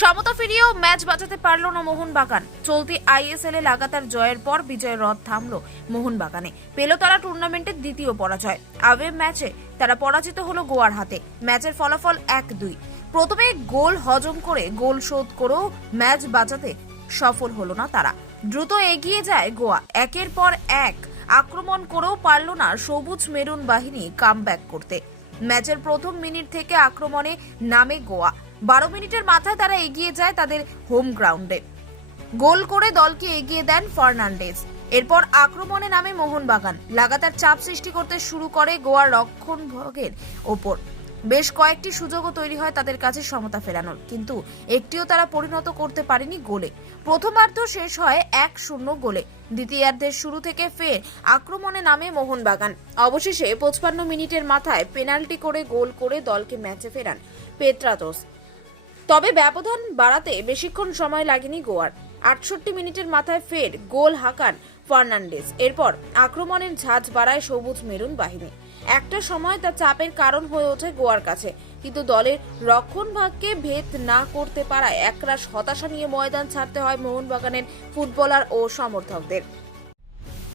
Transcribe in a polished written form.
সমতা ফিরিয়েও ম্যাচ বাঁচাতে পারল না মোহনবাগান। চলতি আইএসএল এ লাগাতার জয়ের পর বিজয়ের রথ থামল মোহনবাগানে। পেল তারা টুর্নামেন্টের দ্বিতীয় পরাজয়। আওয়ে ম্যাচে তারা পরাজিত হলো গোয়ার হাতে। ম্যাচের ফলাফল 1-2। প্রথমে গোল হজম করে গোল শোধ করেও ম্যাচ বাঁচাতে সফল হলো না তারা। দ্রুত এগিয়ে যায় গোয়া। একের পর এক আক্রমণ করেও পারল না সবুজ মেরুন বাহিনী কামব্যাক করতে। ম্যাচের প্রথম মিনিট থেকে আক্রমণে নামে গোয়া। 12 মিনিটের মাথায় তারা এগিয়ে যায় তাদের হোম গ্রাউন্ডে। গোল করে দলকে এগিয়ে দেন ফার্নান্ডেজ। এরপর আক্রমণে নামে মোহনবাগান। লাগাতার চাপ সৃষ্টি করতে শুরু করে গোয়ার রক্ষণভাগের ওপর। বেশ কয়েকটি সুযোগও তৈরি হয় তাদের কাছে সমতা ফেরানোর, কিন্তু একটিও তারা পরিণত করতে পারেনি গোলে। প্রথমার্ধ শেষ হয় 1-0 গোলে। দ্বিতীয়ার্ধের শুরু থেকে ফের আক্রমণে নামে মোহনবাগান। অবশেষে 55 মিনিটের মাথায় পেনাল্টি করে গোল করে দলকে ম্যাচে ফেরান পেত্রাতোস। তবে ব্যবধান বাড়াতে বেশিক্ষণ সময় লাগেনি গোয়ার। 68 মিনিটের মাথায় ফের গোল হাঁকান ফার্নান্ডেজ। এরপর আক্রমণের ঝাঁজ বাড়ায় সবুজ মেরুন বাহিনী। একটা সময় তা চাপের কারণ হয়ে ওঠে গোয়ার কাছে, কিন্তু দলের রক্ষণভাগকে ভেদ না করতে পারায় একরাশ হতাশা নিয়ে ময়দান ছাড়তে হয় মোহনবাগানের ফুটবলার ও সমর্থকদের।